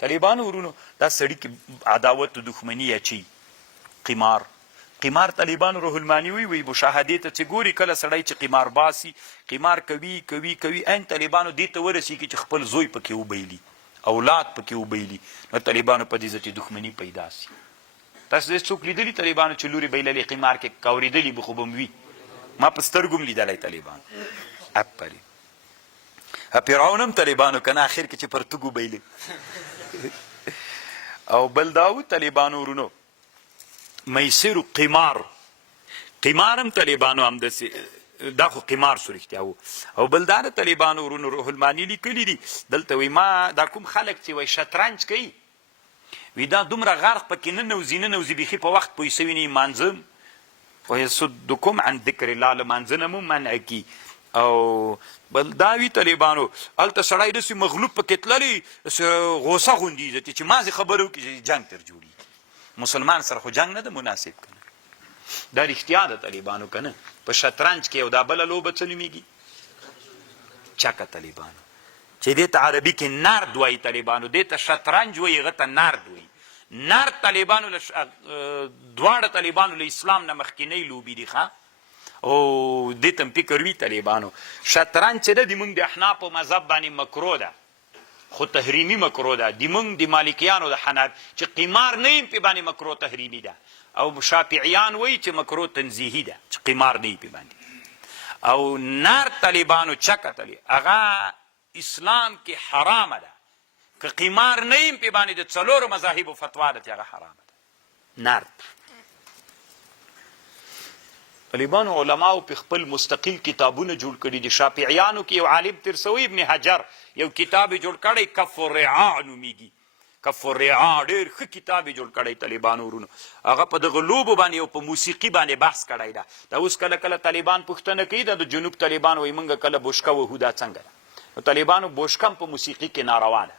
طالبانو ورونو دا سړي کې عداوت و دښمني اچي. قمار طالبانو روح المانی وی مشاهدې ته چې ګوري کله سړی چې قمار باسي قمار کوي عین طالبانو دې ته ورسېږي چې خپل زوی پکې وبیلي، اولاد پکې وبیلي، نو طالبانو په دې ځای دښمني پیدا سي. تاسو دې څوک لیدلي طالبانو چې لورې بیللې قمار کې کاورېدلي به خو به م وي؟ ما په سترګو م لیدلی طالبان. افرین. فرعون هم طالبانو که نه اخر کې چې پرتګو بیلې. او بل دا و طالبانو ورونو میسر قمار هم طالبانو همداسې دا خو قمار سو رښتیا و. او بل دا د طالبانو ورونو روح المانی لیکلي دي دلته وایي ما دا کوم خلک چې وایي شطرنج کوي وی دا دومره غرق پکې ننوځي بیخي په وخت پوه سوي نه مانځم ویصدکم عن ذکر الله لمانځه نه مو منع کي. او بل دا وي طالبانو هلته سړی داسې مغلوب پکې تللی غوسه غوندي عزتي چې مازې خبره وکړي چې جنګ تر جوړي. مسلمان سره خو جنګ نه ده مناسب که نه. دا رښتیا ده طالبانو که نه. په شطرنج کې یو دا بله لوبه څه نومېږي؟ چکه طالبانو چې دې ته عربي کې نرد وایي طالبانو، دې ته شطرنج وایي، هغه ته نرد وایي. نرد طالبانو دواړه طالبانو له اسلام نه مخکینۍ لوبې دي ښه، او دې ته م فکر وي طالبانو. شطرنج چې ده د موږ د احنافو مذهب باندې مکرو ده، خو تحریمي مکرو ده. د موږ د مالکیانو د حناب چې قمار نه یم پې باندې مکرو تحریمي ده، او شافعیان وایي چې مکرو تنزیهي ده چې قمار نه یي پې باندې. او نرد طالبانو چکه هغه اسلام کې حرامه ده، که قمار نه یم پې باندې د څلورو مذاهبو فتوا ده چې هغه حرامه ده. نرد طالبانو علماو په خپل مستقل کتابونه جوړ کړي دي. شافعیانو کې یو عالم ترسوي ابن حجر یو کتاب جوړ کړی کف الرعاع نومیږي. کف الرعاع ډېر ښه کتاب جوړ کړی طالبانو ورونو. هغه په دغه لوبو باندې او په موسیقي باندې بحث کړی ده. دا اوس کله کله طالبان پوښتنه کوي د جنوب طالبان وایي موږ کله بوشکه وهو دا څنګه ده؟ نو طالبانو بوشکه هم په موسیقي کې ناروا ده،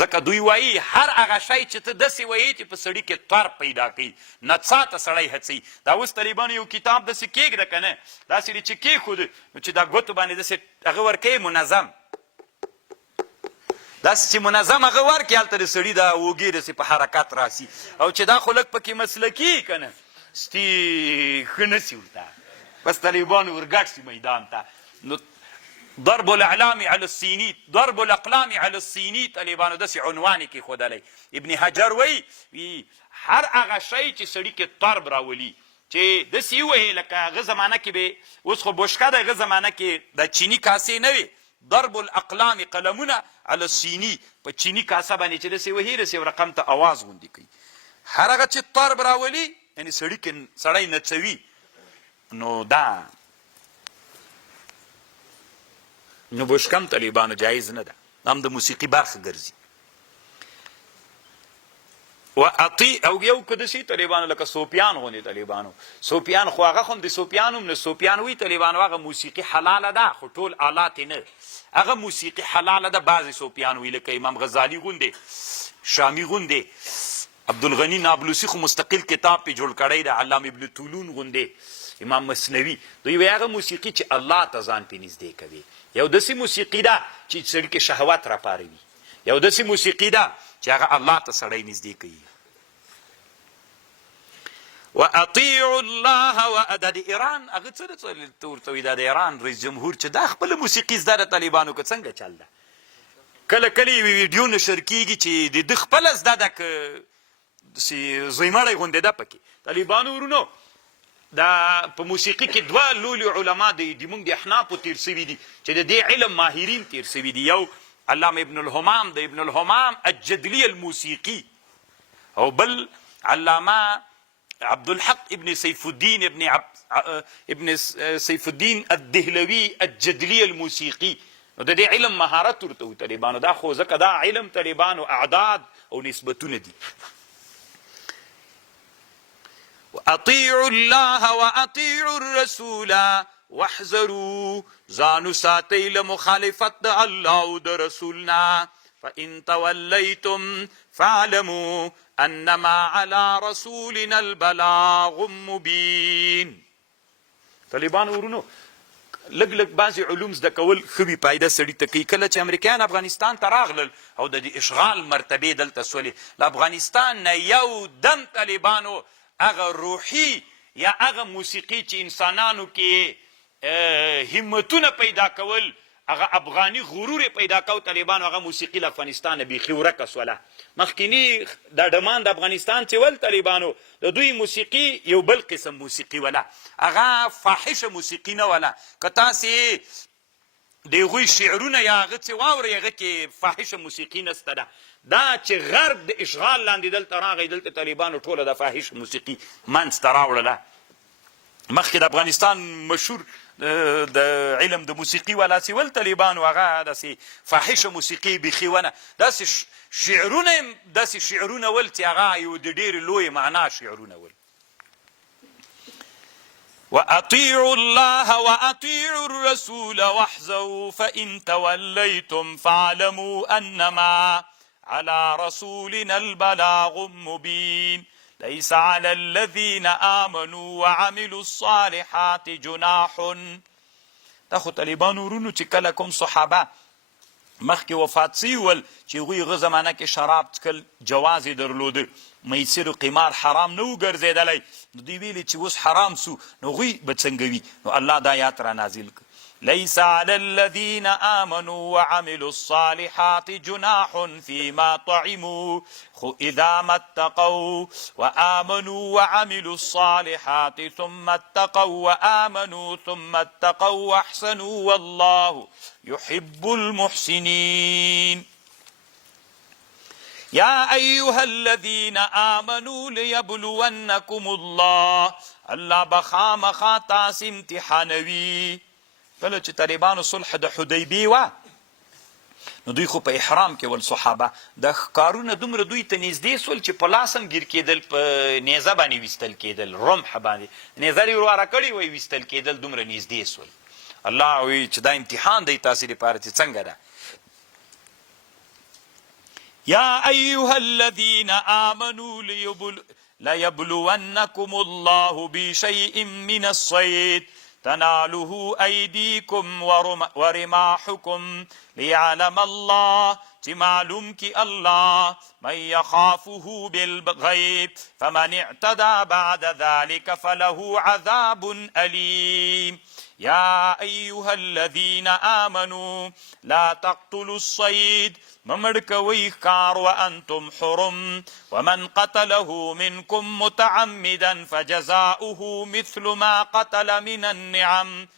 ځکه دوی وایي هر هغه شی چې ته داسې وایي چې په سړي کې طرب پیدا کوي، نڅا ته سړی هڅوي. دا اوس طالبانو یو کتاب داسې کېږده که نه، داسې دی چې کېښود نو چې دا ګوتو باندې داسې هغه ورکوي منظم، داسې چې منظم هغه ورکړي هلته د سړي دا اوږې داسې په حرکت راسي. او چې دا خو لږ پکې مسلکي که نه ستي ښه نه سي ورته، بس طالبانو ورګډ سي میدان ته. نو ضرب الاعلام على الصيني ضرب الاقلام على الصيني طالبانو داسې عنوان یې کېښودلی. ابن حجر وایي هر هغه شی چې سړي کې طرب راولي چې داسې ووهې لکه هغه زمانه کې به اوس خو بوشکه د هغه زمانه کې د چیني کاسې نه وي. ضرب الاقلام قلمونه على الصيني په چیني کاسه باندې چې داسې وهي داسې یو رقم ته اواز غوندې کوي. هر هغه چې طرب راولي یعنې سړي کې سړی نڅوي نو دا نو بوشکم طالبانو جایز نه ده، هم د موسیقي برخه ګرځي. او یو که داسې طالبانو لکه صوفیان غوندې طالبانو، صوفیان خو هغه خو هم د صوفیان هم نه صوفیان وایي طالبانو هغه موسیقي حلاله ده خو ټول آلات نه، هغه موسیقي حلاله ده. بعضې صوفیان وایي لکه امام غزالي غوندې، شامي غوندې، عبدالغني نابلوسي خو مستقل کتاب پې جوړ کړی ده، علام ابن طولون غوندې، امام مثنوي دوی وایي هغه موسیقي چې الله ته ځان پې نږدې کوي. یو داسې موسیقي ده چې سړي کې شهوت راپاروي، یو داسې موسیقي ده چې هغه الله ته سړی نږدې کوي. واطیعوا الله دا د ایران هغه څه ورته وایي دا د ایران رئیس جمهور چې دا خپله موسیقي زده ده طالبانو که څنګه چل ده. کله کله یوې ویډیو نشر کېږي چې د ده خپله زده ده که زویمړی غوندې ده پکې. طالبانو ورونو دا په موسیقي کې دوه لولي علما د موږ د احنافو تیر سوي دي چې د دې علم ماهرین تیر سوي دي. یو علامه ابن الهمام د ابن الهمام الجدلي الموسیقي، او بل علامه عبدالحق ابن سیف الدین ابن سیف الدین الدهلوي الجدلي الموسیقي. نو د دې علم مهارت ورته وي طالبانو. دا خو ځکه دا علم طالبانو اعداد او نسبتونه دي. اطیعوا الله واطیعوا الرسول واحذروا ځانو ساتئ له مخالفت د الله او د رسولنا. فان تولیتم فاعلموا انما على رسولنا البلاغ مبین. طالبان ورونو لږ لږ بعضې علوم زده کول ښه وي فایده سړي ته کوي. کله چې امریکایان افغانستان ته راغلل او د دې اشغال مرتبې دلته سولې، له افغانستان نه یو دم طالبانو هغه روحي یا هغه موسیقي چې انسانانو کې همتونه پیدا کول، هغه افغاني غرور پیدا کو، طالبانو هغه موسیقي له افغانستان نه بیخي ورکه سوله. مخکینی د ډمان د افغانستان چې ول طالبانو د دوی موسیقي یو بل قسم موسیقي وله، هغه فاحشه موسیقي نه وله. که تاسې د هغوی شعرونه یا هغه څه واورئ هغه کې فاحشه موسیقي نسته ده. دا چې غرب د اشغال لاندې دلته راغی، دلته طالبانو ټوله د فاحشه موسیقي منځته راوړله. مخکې د افغانستان مشهور د علم د موسیقي والا چې ول طالبانو هغه داسې فاحشه موسیقي بیخي ونه، داسې شعرونه ول چې هغه یو د ډېرې لویې معنا شعرونه ول. وأطيعوا الله وأطيعوا الرسول واحذروا فإن توليتم فاعلموا أنما على رسولنا البلاغ المبين ليس على الذين آمنوا وعملوا الصالحات جناح. دا خو طالبانو ورونو چې کله کوم صحابه مخکې وفات سوي ول چې هغوی هغه زمانه کې شراب څکل جواز یې درلوده، میسر و قمار حرام نه و ګرځېدلی، نو دوی ویلې چې اوس حرام سو نو هغوی به څنګه وي؟ نو الله دا آیات را نازل کړ ليس على الذين آمنوا وعملوا الصالحات جناح فيما طعموا إذا ما اتقوا وآمنوا وعملوا الصالحات ثم اتقوا وآمنوا ثم اتقوا واحسنوا والله يحب المحسنين. يا أيها الذين آمنوا ليبلونكم الله بخامخا تاسې امتحانوي. کله چې طالبانو صلح د حدیبیې وه نو دوی خو په احرام کې ول صحابه، د ښکارونه دومره دوی ته نږدې سول چې په لاس هم ګیر کېدل، په نیزه باندې ویستل کېدل، رمح باندې نیزه یې ورواره کړې وی ویستل کېدل، دومره نږدې سول. الله وایي چې دا امتحان دی تاسې لپاره چې څنګه ده. يا أيها الذين آمنوا ليبلونكم الله بشيء من الصيد تناله أيديكم ورماحكم ليعلم الله چې معلوم کی الله من يخافه بالغيب فمن اعتدى بعد ذلك فله عذاب أليم. يا أيها الذين آمنوا لا تقتلوا الصيد ممړ کوئ ښکار وانتم حرم ومن قتله منكم متعمدا فجزاؤه مثل ما قتل من النعم.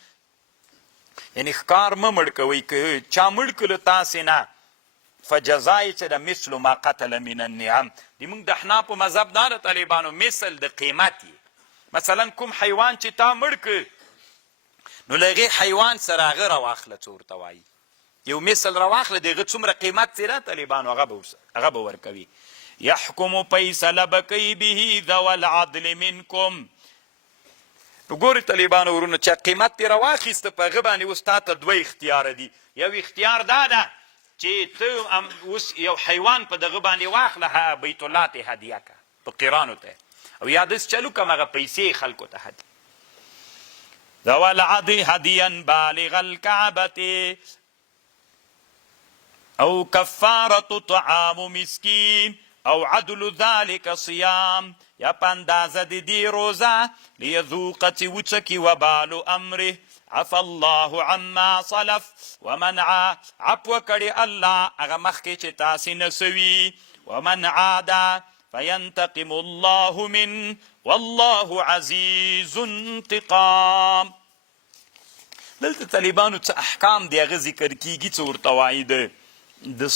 یعنی ښکار ممړ کوئ که چا مړ کړه تاسې نه فجزای چې د مثل ما قتل من النعم. د موږ د احنافو مذهب دا د طالبانو مثل د قیمت مثلا کوم حیوان چې تا مړ کړ نو له هغې حیوان سره هغه راواخله څه ورته وایي، یو مثل راواخله د هغه څومره قیمت چې ده طالبانو هغه به ورکوي. یحکم فیصله به کوي به ذو العدل منکم. نو ګورې طالبانو ورونو چې قیمت دې راواخیسته په هغه باندې اوس تا ته دوه اختیاره دي. یو اختیار دا ده چې ته اوس یو حیوان په دغه باندې واخله بیت الله ته هدیه که په قیرانو ته، او یا داسې چلو کم هغه پیسې خلکو ته هدیه. ذو العدل هدیا بالغ الکعبة او کفارة طعام مسکین او عدل ذلك صيام. یا په اندازه د دې روزه لیذوق چې وچکي وبال امره عفى الله عما صلف ومنع عفو کړي الله هغه مخکې چې تاسې نسوي ومن عاد فينتقم الله من والله عزيز انتقام. دلته طالبانو څه احکام دی هغه ذکر کیږي څه ورته وایي د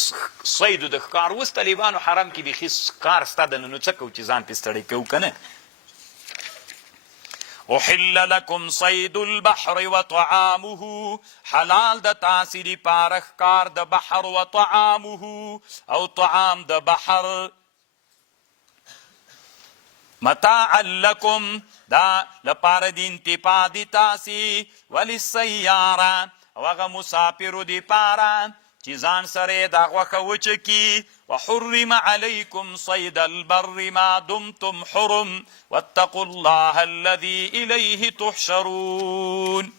صیدو د ښکار. اوس طالبانو حرم کې بیخي ښکار سته ده نو څه کوو چې ځان پې ستړی کوو که نه. احل لکم صید البحر وطعامه حلال د تاسې دپاره ښکار د بحر وطعامه او طعام د بحر متاعا لکم دا لپاره د انتفاع د تاسې وللسیاره او هغه مسافرو دپاره چې ځان سره یې دا غوښه وچکي. وحرم علیکم صید البر ما دمتم حرم واتقوا الله الذي الیه تحشرون.